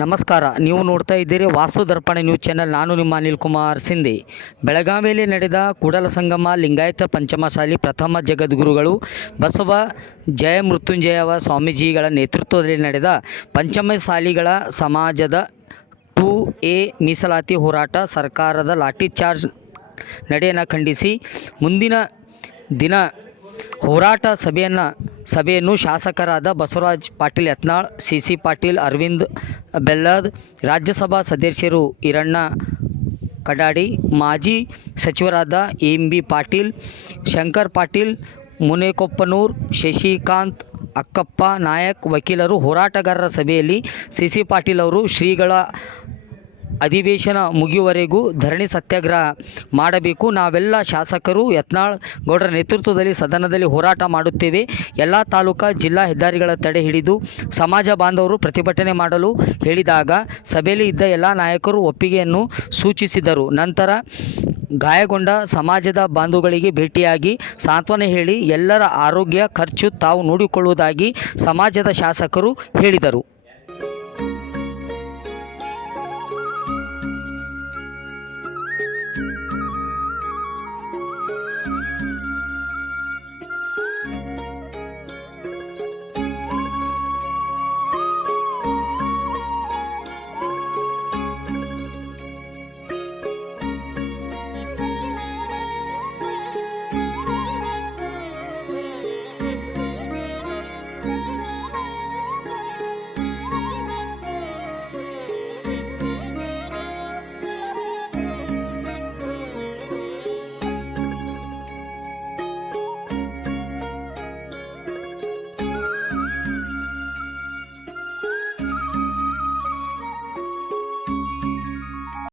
ನಮಸ್ಕಾರ. ನೀವು ನೋಡ್ತಾ ಇದ್ದೀರಿ ವಾಸ್ತು ದರ್ಪಣ ನ್ಯೂಸ್ ಚಾನೆಲ್. ನಾನು ನಿಮ್ಮ ಅನಿಲ್ ಕುಮಾರ್ ಸಿಂಧೆ. ಬೆಳಗಾವಿಯಲ್ಲಿ ನಡೆದ ಕೂಡಲ ಸಂಗಮ ಲಿಂಗಾಯತ ಪಂಚಮಸಾಲಿ ಪ್ರಥಮ ಜಗದ್ಗುರುಗಳು ಬಸವ ಜಯಮೃತ್ಯುಂಜಯ ಸ್ವಾಮೀಜಿಗಳ ನೇತೃತ್ವದಲ್ಲಿ ನಡೆದ ಪಂಚಮಸಾಲಿಗಳ ಸಮಾಜದ 2A ಮೀಸಲಾತಿ ಹೋರಾಟ ಸರ್ಕಾರದ ಲಾಠಿ ಚಾರ್ಜ್ ನಡೆಯನ್ನು ಖಂಡಿಸಿ ಮುಂದಿನ ದಿನ ಹೋರಾಟ ಸಭೆಯನ್ನು ಶಾಸಕರಾದ ಬಸವರಾಜ ಪಾಟೀಲ್ ಯತ್ನಾಳ್, ಸಿ ಪಾಟೀಲ್, ಅರವಿಂದ್ ಬೆಲ್ಲದ್, ರಾಜ್ಯಸಭಾ ಸದಸ್ಯರು ಈರಣ್ಣ ಕಡಾಡಿ, ಮಾಜಿ ಸಚಿವರಾದ ಎಂ.ಬಿ. ಪಾಟೀಲ್, ಶಂಕರ್ ಪಾಟೀಲ್, ಮುನೇಕೊಪ್ಪನೂರ್, ಶಶಿಕಾಂತ್, ಅಕ್ಕಪ್ಪ ನಾಯಕ್ ವಕೀಲರು ಹೋರಾಟಗಾರರ ಸಭೆಯಲ್ಲಿ ಸಿ ಪಾಟೀಲ್ ಅವರು ಶ್ರೀಗಳ ಅಧಿವೇಶನ ಮುಗಿಯುವವರೆಗೂ ಧರಣಿ ಸತ್ಯಾಗ್ರಹ ಮಾಡಬೇಕು. ನಾವೆಲ್ಲ ಶಾಸಕರು ಯತ್ನಾಳ್ ಗೌಡರ ನೇತೃತ್ವದಲ್ಲಿ ಸದನದಲ್ಲಿ ಹೋರಾಟ ಮಾಡುತ್ತೇವೆ. ಎಲ್ಲ ತಾಲೂಕಾ ಜಿಲ್ಲಾ ಹೆದ್ದಾರಿಗಳ ತಡೆ ಹಿಡಿದು ಸಮಾಜ ಬಾಂಧವರು ಪ್ರತಿಭಟನೆ ಮಾಡಲು ಹೇಳಿದಾಗ ಸಭೆಯಲ್ಲಿ ಇದ್ದ ಎಲ್ಲ ನಾಯಕರು ಒಪ್ಪಿಗೆಯನ್ನು ಸೂಚಿಸಿದರು. ನಂತರ ಗಾಯಗೊಂಡ ಸಮಾಜದ ಬಾಂಧವಗಳಿಗೆ ಭೇಟಿಯಾಗಿ ಸಾಂತ್ವನ ಹೇಳಿ ಎಲ್ಲರ ಆರೋಗ್ಯ ಖರ್ಚು ತಾವು ನೋಡಿಕೊಳ್ಳುವುದಾಗಿ ಸಮಾಜದ ಶಾಸಕರು ಹೇಳಿದರು.